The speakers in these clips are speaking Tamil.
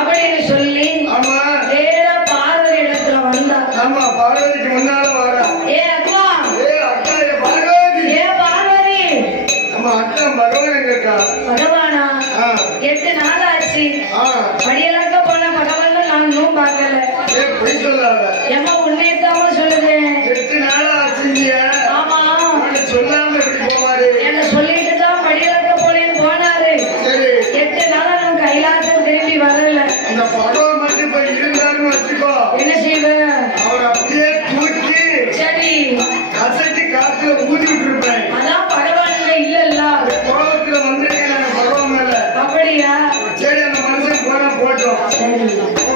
അവളെ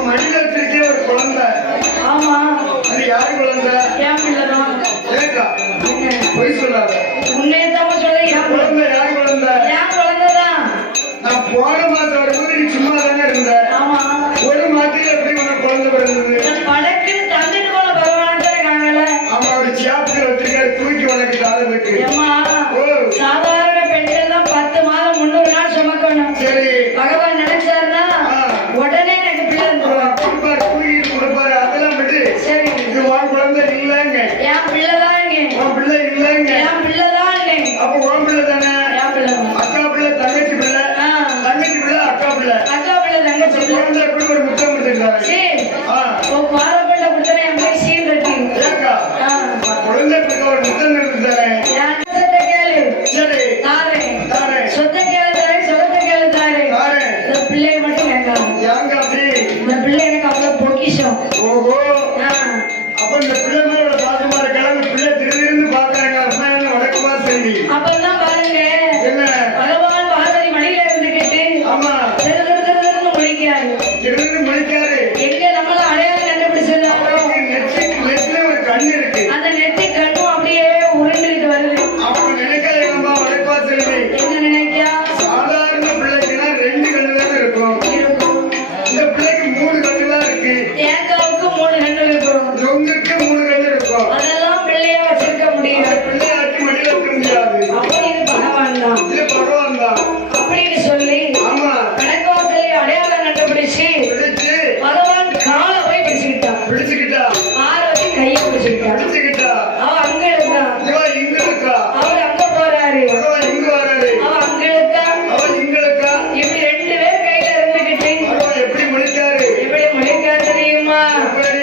மனிதத்திற்கே ஒரு குழந்தை. ஆமா. அது யாரு குழந்தை? என் பிள்ளைதான். கேட்கா பொய் சொல்லாத. உன்னே தான் சொல்ல என் குழந்தை யார் குழந்தை? என் குழந்தை தான் நான் சும்மா தானே இருந்த? ஒரு மாசத்துல எப்படி உனக்கு குழந்தை பிறந்தது? பிள்ளை எனக்கு அவ்வளவு பொக்கிஷம். ஓஹோ. அப்ப இந்த பிள்ளை மேல பாசமா இருக்கலாம் பிள்ளை திருந்திருந்து பாக்குறாங்க. அம்மா வடக்குமா சரி அப்பதான் பாருங்க. என்ன? பகவான் பார்வதி மடியில இருந்துகிட்டு ஆமா. திருந்திருந்து முடிக்கிறாங்க mà.